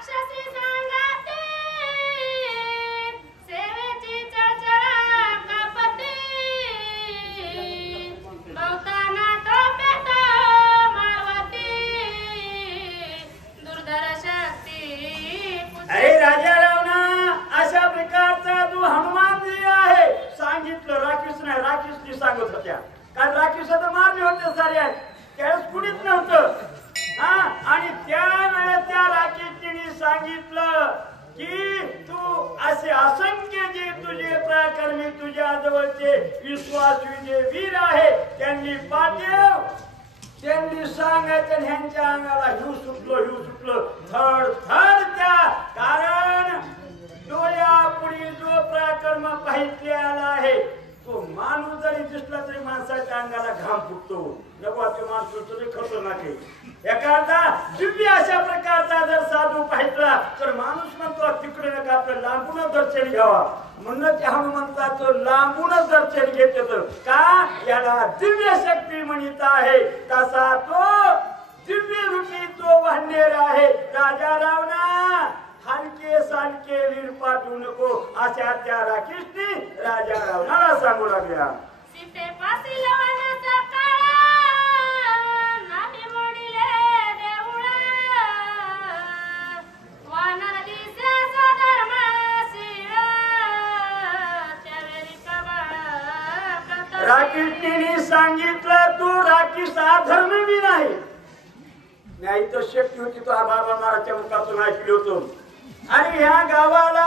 राक्षसी सांगाते सेवेची चळचळ कापते गवताना टोप्यात मारवते दुर्धर शक्ती अरे राजा रावणा अशा प्रकारचा जो हनुमान जी आहे सांगितलं राक्षस नाही राक्षसनी सांगत होत्या कारण राक्षसात मारले होते सारे त्यावेळेस कुणीच नव्हतं आणि त्यावेळेस त्या राक्षसीने सांगितलं की तू असे असंख्य जे तुझे पराक्रमी तुझ्या जवळचे विश्वासू जे वीर आहे त्यांनी पाठव त्यांनी सांगायचं ह्यांच्या अंगाला हिव सुटलो थड थड त्या कारण डोळ्यापुढे जो पराक्रम पाहितलेला आहे तो माणूस जरी दिसला तरी माणसाच्या अंगाला घाम फुटतो नवाचे माणूस तरी खतरनाक आहे एखादा दिव्य अशा प्रकारचा जर साधू पाहितला तर माणूस म्हणतो तिकडे नका आपलं लांबूनच दर्शन घ्यावा म्हणून त्या हनुमंताचं लांबूनच दर्शन घेत का याला दिव्य शक्ती म्हणत आहे तसा तो दिव्य रूपी तो वाहनेर आहे राजा रावणा हलके सालके वीर पाठवू नको अशा त्या राक्षसनी राजा रावणाला सांगू लागल्या सीतेपासी लवणाचा काळा नाही मोडिले देऊळा वानर दिसे स्वधर्म शिळ त्यावेळी कबळ राक्षसनी सांगितलं तू राक्षस अधर्मी नाही नाही तर शक्ती होती तो बाबा महाराजच्या मुखातून ऐकली होतो आणि ह्या गावाला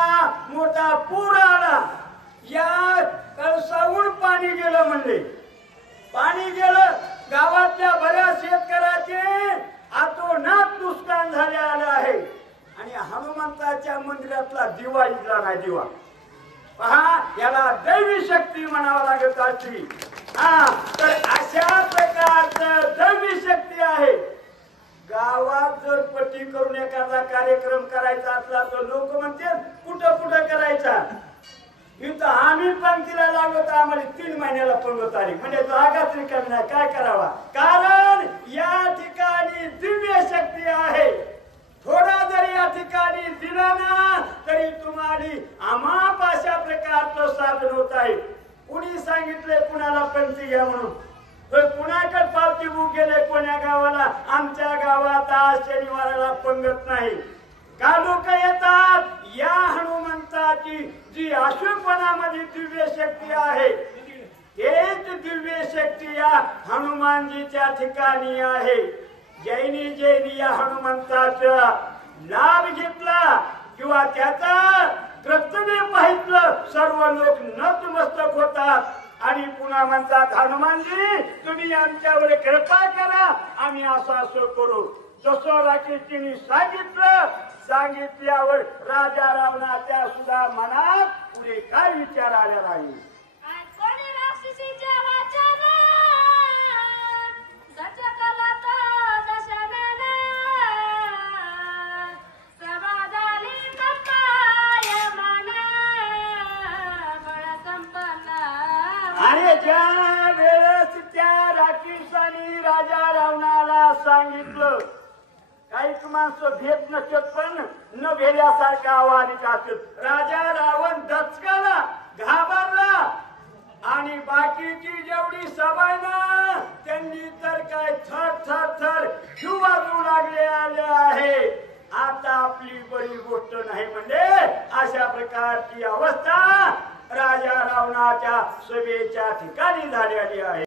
मोठा पूर आला या कळसावून पाणी गेलं म्हणले पाणी गेलं गावातल्या बऱ्याच शेतकऱ्याचे आतोनात नुकसान झाले आले आहे आणि हनुमंताच्या मंदिरातला दिवा इजला नाही दिवा पहा याला दैवी शक्ती म्हणावं लागत असती तर अशा प्रकारचं दैवी शक्ती आहे गावात जर पट्टी करून एखादा कार्यक्रम करायचा असला तर लोक म्हणते कुठं कुठं करायचा इथं आम्ही पंक्तीला लागलो तर आम्हाला 3 महिन्याला 15 तारीख म्हणजे जागाच रिकामी नाही काय करावा कारण या ठिकाणी दिव्य शक्ती आहे थोडा जरी या ठिकाणी दिला ना तरी तुम्हाला आमाप अशा प्रकारचं साधन होत आहे कुणी सांगितलंय कुणाला पंक्ती घ्या म्हणून कुणाकडे पावती बुक गेले कोण्या गावाला आमच्या गावात आज शनिवाराला पंगत नाही का लोक येतात या हनुमंताची जी अशुभपणामध्ये दिव्य शक्ती आहे हेच दिव्य शक्ती या हनुमानजीच्या ठिकाणी आहे जैनी या हनुमंताचा लाभ घेतला किंवा त्याचा कर्तव्य पाहितलं सर्व लोक नतमस्तक होतात आणि पुन्हा म्हणतात हनुमानजी तुम्ही आमच्यावर कृपा करा आम्ही असं करू जसं राक्षसीने सांगितल्यावर राजा रावणाच्या सुद्धा मनात पुढे काय विचार आले नाही आणि ज्या वेळेस त्या राक्षसाने राजा रावणाला सांगितलं काही माणसं भेट नसत पण न भेल्यासारखा आव्हानिक असत राजा रावण दचकाला घाबरला आणि बाकीची जेवढी सभा ना त्यांनी तर काय थर थर थर शिव वाजवू लागले आले आहे आता आपली बरी गोष्ट नाही म्हणजे अशा प्रकारची अवस्था राजा रावणाच्या सभेच्या ठिकाणी झालेली आहे।